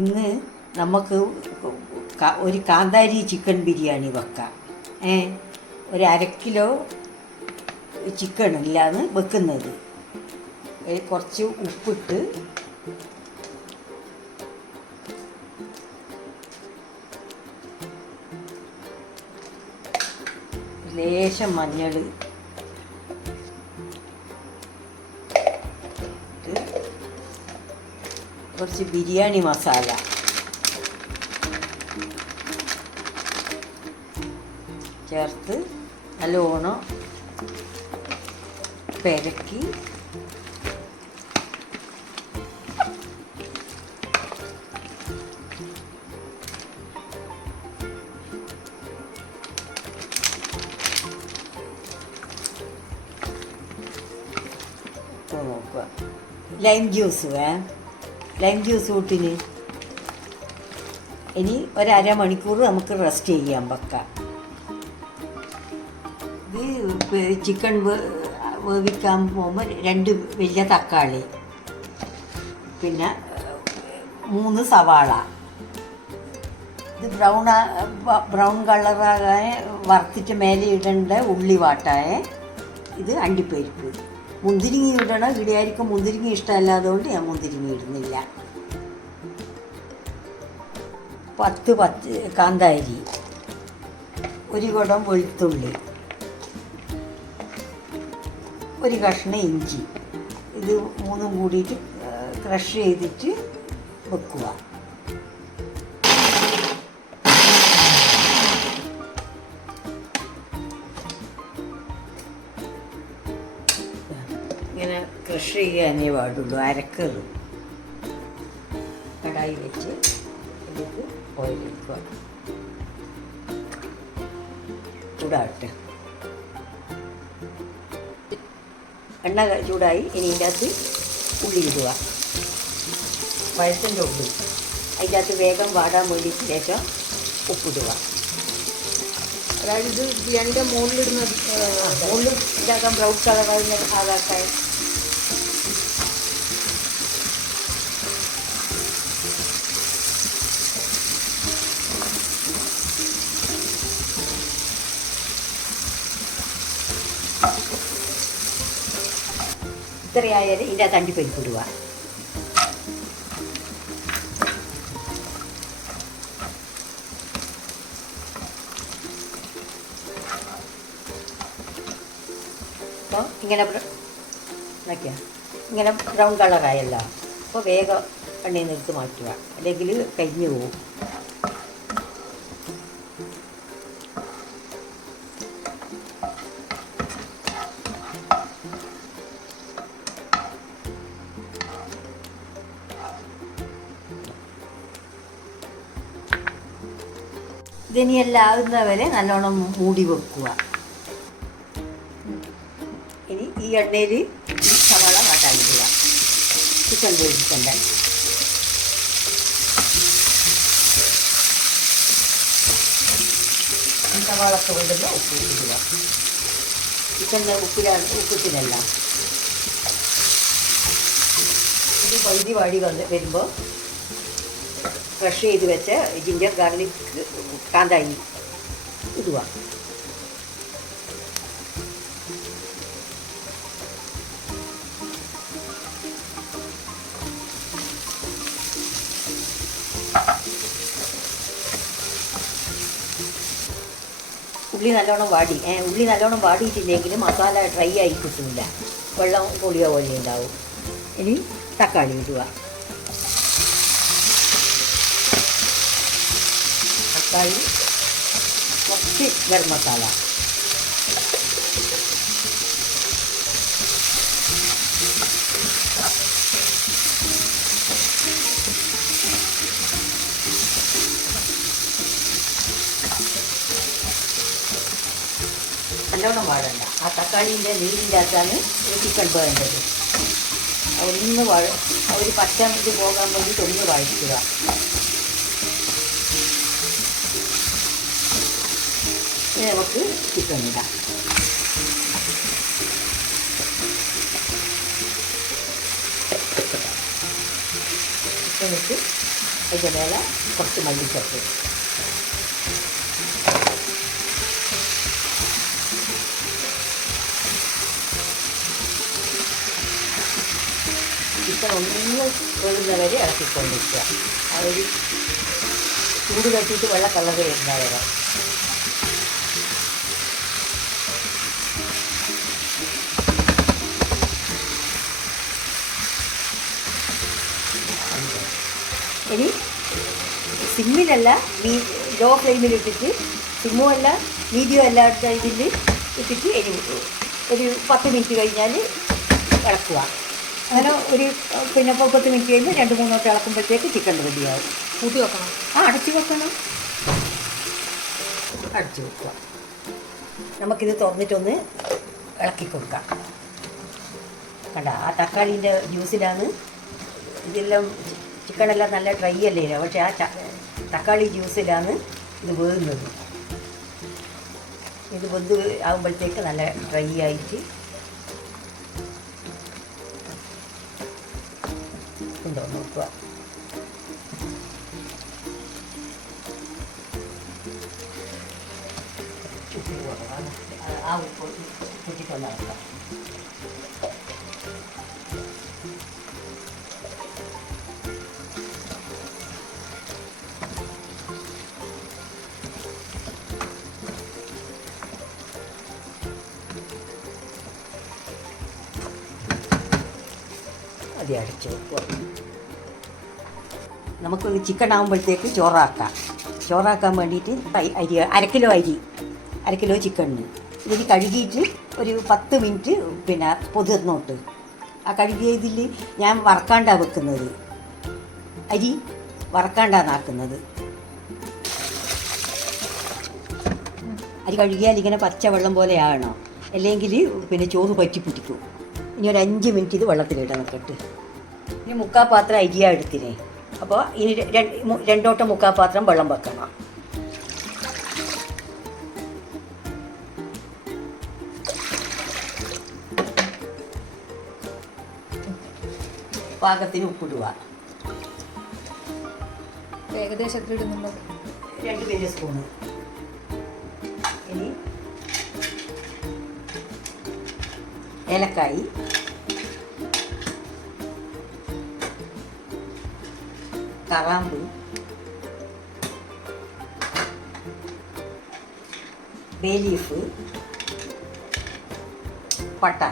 ഇന്ന് നമുക്ക് ഒരു കാന്താരി ചിക്കൻ ബിരിയാണി വെക്കാം. ഒരു 1/2 കിലോ ചിക്കൻ ഇല്ലാന്ന് വെക്കുന്നത്. കുറച്ച് ഉപ്പിട്ട് ലേശം മഞ്ഞൾ കുറച്ച് ബിരിയാണി മസാല ചേർത്ത് നല്ലോണം പെരക്കി നോക്കുക. ലൈം ജ്യൂസ് ലൈം ജ്യൂസ് കൂട്ടിന് ഇനി 1/2 മണിക്കൂർ നമുക്ക് റെസ്റ്റ് ചെയ്യാൻ വെക്കാം. ഇത് ചിക്കൻ വേവിക്കാൻ പോകുമ്പോൾ 2 വലിയ തക്കാളി, പിന്നെ 3 സവാള, ഇത് ബ്രൗൺ കളറാകാൻ വറുത്തിട്ട് മേലെ ഇടേണ്ട ഉള്ളി വാട്ടായ, ഇത് അണ്ടിപ്പരിപ്പ്. മുന്തിരിങ്ങി ഇടണം. ഇടിയായിരിക്കും മുന്തിരിങ്ങി ഇഷ്ടമല്ലാതുകൊണ്ട് ഞാൻ മുന്തിരിങ്ങി ഇടുന്നില്ല. 10 കാന്താരി, 1 കുടം വെളുത്തുള്ളി, 1 കഷ്ണം ഇഞ്ചി. ഇത് 3 കൂടിയിട്ട് ക്രഷ് ചെയ്തിട്ട് വെക്കുക. ഇങ്ങനെ ക്രഷ് ചെയ്യാനേ പാടുള്ളൂ, അരക്കരുത്. കടായി വെച്ച് ഇതിലേക്ക് ഓയിൽ ഒഴിക്കുക. ചൂടാവട്ടെ. എണ്ണ ചൂടായി. ഇനി ഇതിൻ്റെ അകത്ത് ഉള്ളി ഇടുക, പഴുത്തിൻ്റെ ഉള്ളി. അതിൻ്റെ അകത്ത് വേഗം വാടാൻ വേണ്ടിയിട്ട് ശേഷം ഉപ്പിടുക. അതായത് ഇത് ബിരിയാണിയുടെ മുകളിലിടുന്ന മുകളിൽ ഇതാക്കാൻ ബ്രൗൺ കളറായി ആകാക്കാൻ. ഇത്രയായാലും ഇതിൻ്റെ അകത്ത് അണ്ടിപ്പരിപ്പിടുക. അപ്പോൾ ഇങ്ങനെ ബ്രൗൺ കളറായല്ലോ. അപ്പോൾ വേഗം എണ്ണയിൽ നിന്ന് എടുത്ത് മാറ്റുക, അല്ലെങ്കിൽ കരിഞ്ഞു പോകും. ഇതിനെല്ലാം ആവുന്നവരെ നല്ലോണം മൂടി വെക്കുക. ഇനി ഈ എണ്ണയിൽ സവാള വാട്ടാനിടുക. ചിക്കൻ വേവിക്കണ്ട. സവാളൊക്കെ വേണ്ടുന്ന ഉപ്പ് ഇടുക. ചിക്കൻ്റെ ഉപ്പിട്ടില്ല. ഇത് പകുതി വാടി വരുമ്പോൾ ക്രഷ് ചെയ്ത് വെച്ച ജിഞ്ചർ ഗാർലിക് കാന്താരി ഇടുക. ഉള്ളി നല്ലോണം വാടി. ഉള്ളി നല്ലോണം വാടിയിട്ടില്ലെങ്കിൽ മസാല ഡ്രൈ ആയി കിട്ടില്ല, വെള്ളം പൊളിയോ പോലെ ഉണ്ടാവും. ഇനി തക്കാളി ഇടുക. തക്കാളി, കുറച്ച് ഗരം മസാല, നല്ലോണം വാടണ്ട. ആ തക്കാളീൻ്റെ നീരിൻ്റെ അകത്താണ് ചിക്കൻ വേണ്ടത്. ഒരു പച്ച ഇത് പോകാൻ വേണ്ടിയിട്ട് ഒന്ന് വഴറ്റുക. നമുക്ക് ചിക്കൻ ഇടാം. ചിക്കൻ ഇട്ട് അതിൻ്റെ മേലെ കുറച്ച് മല്ലിച്ചപ്പ്. ചിക്കൻ ഒന്ന് വേകുന്നവരെ ഇളക്കിക്കൊണ്ടിരിക്കുക. ആ ഒരു ചൂട് തട്ടിയിട്ട് വെള്ള കളർ വരുന്നവരെ. ഇനി സിമ്മിലല്ല ലോ ഫ്ലെയിമിലിട്ടിട്ട്, സിമ്മും അല്ല മീഡിയം അല്ല ഇതിൽ ഇട്ടിട്ട് ഒരു 10 മിനിറ്റ് കഴിഞ്ഞാൽ ഇളക്കുക. അങ്ങനെ ഒരു 10 മിനിറ്റ് കഴിഞ്ഞ് 2-3 വട്ടം ഇളക്കുമ്പോഴത്തേക്ക് ചിക്കൻ റെഡിയാവും. കൂട്ടി വെക്കണം. അടച്ചു വെക്കണം. അടച്ചു വെക്കുക. നമുക്കിത് തുറന്നിട്ടൊന്ന് ഇളക്കി കൊടുക്കാം. കണ്ട, ആ തക്കാളീൻ്റെ ജ്യൂസിലാണ് ഇതെല്ലാം. ചിക്കനെല്ലാം നല്ല ഡ്രൈ അല്ലേ, പക്ഷേ ആ തക്കാളി ജ്യൂസിലാണ് ഇത് വേകുന്നത്. ഇത് വെന്ത് ആകുമ്പോഴത്തേക്ക് നല്ല ഡ്രൈ ആയിട്ട് ഉണ്ടോ നോക്കുക. ആ ഉപ്പ് കുറ്റിക്കൊന്ന് ഇറക്കാം. അത് അടച്ചു വെക്കുക. നമുക്ക് ചിക്കൻ ആകുമ്പോഴത്തേക്ക് ചോറാക്കാൻ വേണ്ടിയിട്ട് അരി 1/2 കിലോ അരി, 1/2 കിലോ ചിക്കണിന് ഇതിന് കഴുകിയിട്ട് ഒരു 10 മിനിറ്റ് പൊതിർന്നോട്ട്. ആ കഴുകിയതിൽ ഞാൻ വറക്കാണ്ടാണ് വെക്കുന്നത്, അരി വറക്കാണ്ടാണ് ആക്കുന്നത്. അരി കഴുകിയാൽ ഇങ്ങനെ പച്ചവെള്ളം പോലെ ആകണം, അല്ലെങ്കിൽ ചോറ് പറ്റി പിടിക്കും. ഇനി ഒരു 5 മിനിറ്റ് ഇത് വെള്ളത്തിലിടാൻ വെക്കട്ട്. ഇനി 3/4 പാത്രം അരിയാണ് എടുത്തിനെ, അപ്പോൾ ഇനി 2 വട്ടം 3/4 പാത്രം വെള്ളം വെക്കണം. പാകത്തിന് ഉപ്പിടുക. ഏകദേശം എത്ര ഇടുന്നുള്ളത്? 2 വലിയ സ്പൂണ്. ഇനി ഏലക്കായി, കറാമ്പ്, ബേ ലീഫ്, പട്ട,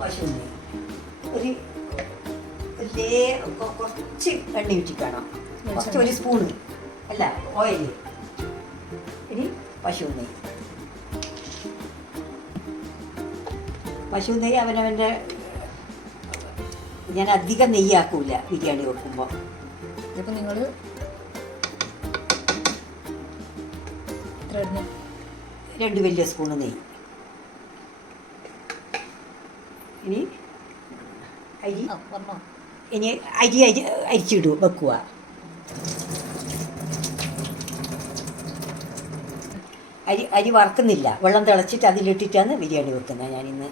പശുവിന് കുറച്ച് എണ്ണ ഒഴിച്ചിക്കണം. കുറച്ച് 1 സ്പൂണ് അല്ല ഓയിൽ. ഇനി പശു നെയ്യ് അവനവൻ്റെ. ഞാൻ അധികം നെയ്യാക്കൂല ബിരിയാണി വെക്കുമ്പോൾ. ഇതിപ്പോൾ നിങ്ങൾ 2 വലിയ സ്പൂണ് നെയ്യ്. ഇനി അരി അരിച്ചിടുക, വെക്കുക. അരി വറക്കുന്നില്ല, വെള്ളം തിളച്ചിട്ട് അതിലിട്ടിട്ടാണ് ബിരിയാണി വെക്കുന്നത്. ഞാനിന്ന്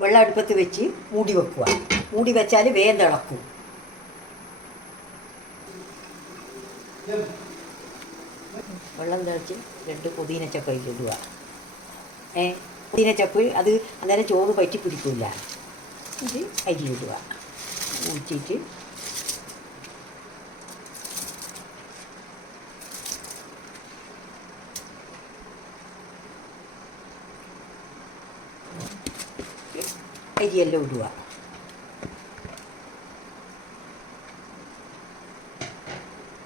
വെള്ളം അടുപ്പത്ത് വെച്ച് മൂടി വെക്കുക. മൂടി വെച്ചാൽ വേഗം തിളക്കും. വെള്ളം തിളച്ച് 2 പുതിനച്ചപ്പ് അതിലിടുക. പുതിനച്ചപ്പ് അത് അന്നേരം ചോറ് പറ്റി പിടിക്കില്ല. ഇത് അരിയിടുക. ഊറ്റിയിട്ട് അരിയെല്ലാം ഇടുക.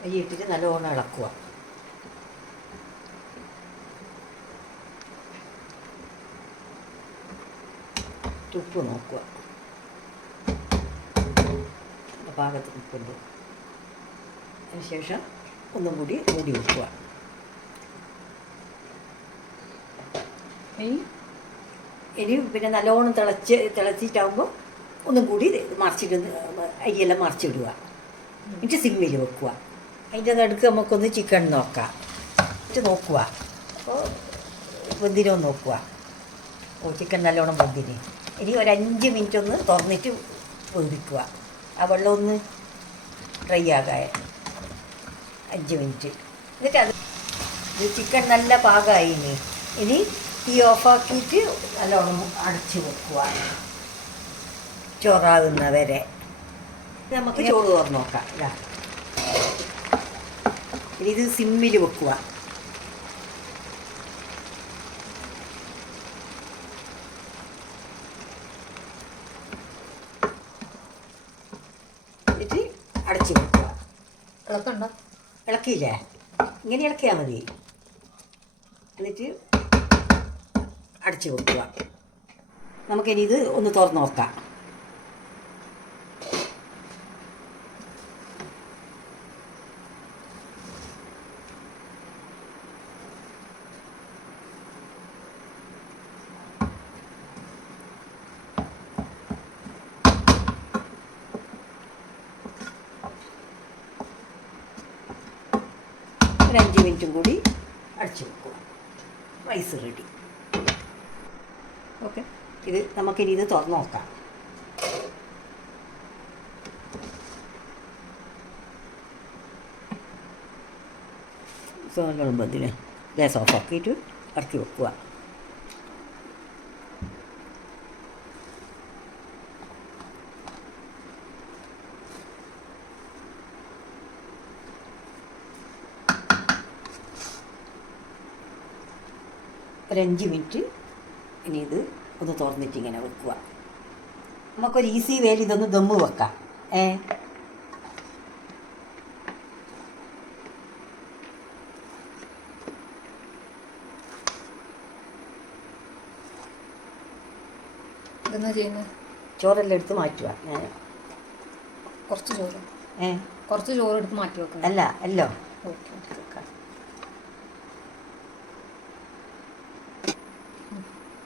അരി ഇട്ടിട്ട് നല്ലോണം ഇളക്കുക. ഉപ്പ് നോക്കുക, പാകത്തിന് ഉപ്പുണ്ട്. അതിനുശേഷം ഒന്നും കൂടി മൂടി വെക്കുക. ഇനി നല്ലോണം തിളച്ചിട്ടാകുമ്പോൾ ഒന്നും കൂടി മറിച്ചിട്ട് അരിയെല്ലാം മറിച്ചിടുക. എന്നിട്ട് സിമ്മിൽ വെക്കുക. അതിൻ്റെ നടുക്ക് നമുക്കൊന്ന് ചിക്കൻ നോക്കാം. എന്നിട്ട് നോക്കുക, അപ്പോൾ വെന്തിനോ നോക്കുക. ഓ ചിക്കൻ നല്ലോണം വെന്തിന്. ഇനി ഒരു 5 മിനിറ്റ് ഒന്ന് തുറന്നിട്ട് വേവിക്കുക. ആ വെള്ളം ഒന്ന് ഡ്രൈ ആകാൻ 5 മിനിറ്റ്. എന്നിട്ട് ഇത് ചിക്കൻ നല്ല പാകമായി. ഇനി തീ ഓഫാക്കിയിട്ട് നല്ലോണം അടച്ച് വെക്കുക ചോറാകുന്നവരെ. നമുക്ക് ചോറ് തുറന്ന് നോക്കാം. ഇതാ ഇനി ഇത് സിമ്മിൽ വെക്കുക. എന്നിട്ട് അടച്ച് വെക്കുക. ഇളക്കണ്ട. ഇളക്കിയില്ലേ? ഇങ്ങനെ ഇളക്കിയാൽ മതി. എന്നിട്ട് അടച്ച് വെക്കുക. നമുക്കിനി ഇത് ഒന്ന് തുറന്ന് നോക്കാം. ഒരു 5 മിനിറ്റും കൂടി അടച്ചു വെക്കുക. Rice ready. ഓക്കെ, ഇത് നമുക്കിനി ഇത് തുറന്ന് നോക്കാം. നല്ലോണം ബന്ധിന് ഗ്യാസ് ഓഫാക്കിയിട്ട് ഇറക്കി വെക്കുക. ഒരു 5 മിനിറ്റ് ഇനി ഇത് ഒന്ന് തുറന്നിട്ട് ഇങ്ങനെ വെക്കുക. നമുക്കൊരു ഈസി വേയിൽ ഇതൊന്ന് ദമ്മ് വെക്കാം. ഇതെന്നാ ചെയ്യുന്നത്? ചോറെല്ലാം എടുത്ത് മാറ്റുക. കുറച്ച് ചോറ് എടുത്ത് മാറ്റി വെക്കണം. അല്ല അല്ലോ. ഓക്കെ.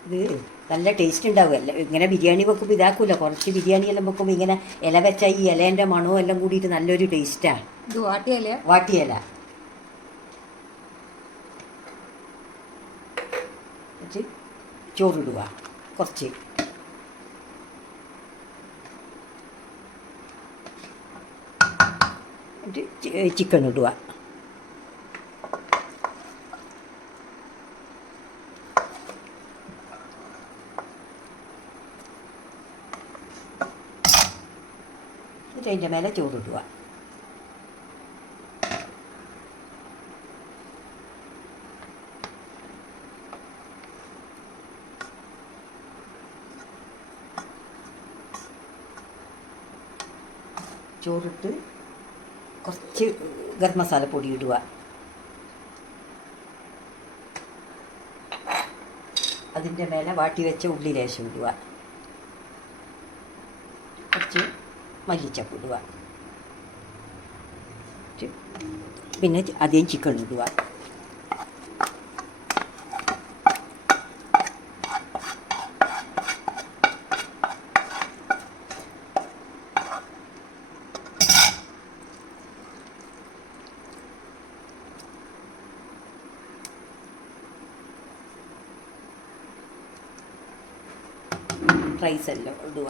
ഇത് നല്ല ടേസ്റ്റ് ഉണ്ടാവുമല്ലോ. ഇങ്ങനെ ബിരിയാണി വെക്കുമ്പോൾ ഇതാക്കൂല. കുറച്ച് ബിരിയാണി എല്ലാം വെക്കുമ്പോൾ ഇങ്ങനെ ഇല വെച്ചാൽ ഈ ഇലേൻ്റെ മണവും എല്ലാം കൂടിയിട്ട് നല്ലൊരു ടേസ്റ്റാണ്. ഇത് വാട്ടിയല വെച്ച് ചോറിടുക. കുറച്ച് ചിക്കൻ ഇടുക. അതിൻ്റെ മേലെ ചോറിടുക. ചോറിട്ട് കുറച്ച് ഗരം മസാല പൊടി ഇടുക. അതിൻ്റെ മേലെ വാട്ടി വെച്ച ഉള്ളി ലേശം ഇടുക. കുറച്ച് മല്ലിച്ചപ്പ് ഇടുക. പിന്നെ അധികം ചിക്കൻ ഇടുക. റൈസ് എല്ലാം ഇടുക.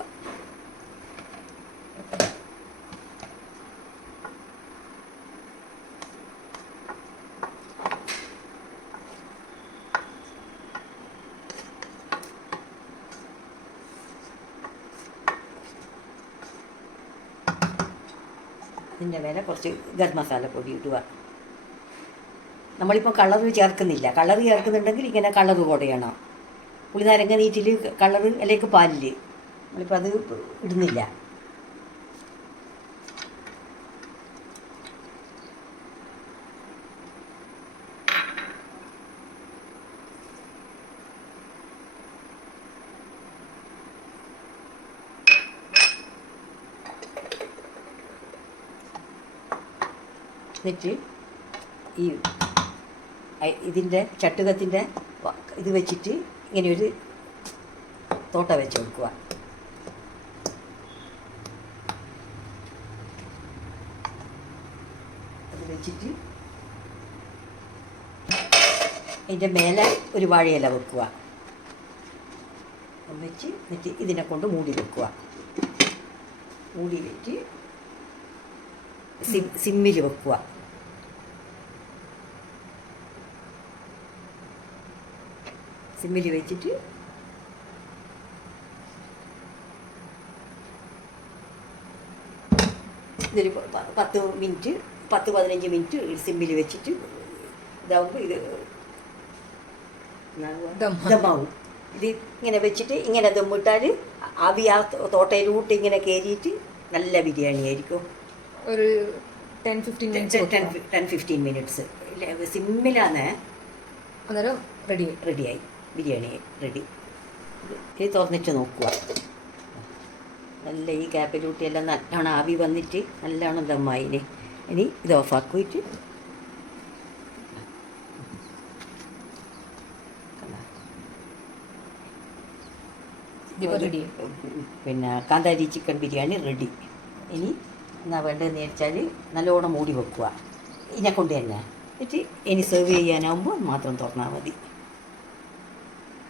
അതിൻ്റെ മേലെ കുറച്ച് ഗരം മസാല പൊടി ഇടുക. നമ്മളിപ്പോൾ കളറ് ചേർക്കുന്നില്ല. കളറ് ചേർക്കുന്നുണ്ടെങ്കിൽ ഇങ്ങനെ കളറ് കുടയണം. പുളിനാരങ്ങ നീറ്റിൽ കളറ് അല്ലെങ്കിൽ പാലിൽ. നമ്മളിപ്പോൾ അത് ഇടുന്നില്ല. എന്നിട്ട് ഈ ഇതിൻ്റെ ചട്ടുകത്തിൻ്റെ ഇത് വെച്ചിട്ട് ഇങ്ങനെയൊരു തോട്ട വെച്ച് കൊടുക്കുക. അത് വെച്ചിട്ട് അതിൻ്റെ മേലെ ഒരു വാഴയില വെക്കുക. വെച്ച് എന്നിട്ട് ഇതിനെ കൊണ്ട് മൂടി വെക്കുക. മൂടി വെച്ച് സിമ്മിൽ വെക്കുക. സിമ്മിൽ വെച്ചിട്ട് ഇതൊരു 10-15 മിനിറ്റ് സിമ്മിൽ വെച്ചിട്ട് ഇതാവുമ്പോൾ ഇത് ദമ്മാവും. ഇത് ഇങ്ങനെ വെച്ചിട്ട് ഇങ്ങനെ ദമ്മിട്ടാൽ ആവി ആ തോട്ടയിലൂട്ട് ഇങ്ങനെ കയറിയിട്ട് നല്ല ബിരിയാണി ആയിരിക്കും. ഒരു 10-15 മിനിറ്റ്സ് 10-15 മിനിറ്റ്സ് സിമ്മിലാണ്. അന്നേരം റെഡിയായി ബിരിയാണി റെഡി. ഇത് തുറന്നിട്ട് നോക്കുക. നല്ല ഈ ക്യാപ്പിലൂട്ടിയെല്ലാം നല്ലോണം ആവി വന്നിട്ട് നല്ലോണം ദമ്മായിന്. ഇനി ഇത് ഓഫാക്കിയിട്ട് പിന്നെ കാന്താരി ചിക്കൻ ബിരിയാണി റെഡി. ഇനി എന്നാ വേണ്ടതെന്ന് വെച്ചാൽ നല്ലോണം മൂടി വെക്കുക ഇതിനെ കൊണ്ട് തന്നെ. എന്നിട്ട് ഇനി സെർവ് ചെയ്യാനാകുമ്പോൾ മാത്രം തുറന്നാൽ മതി.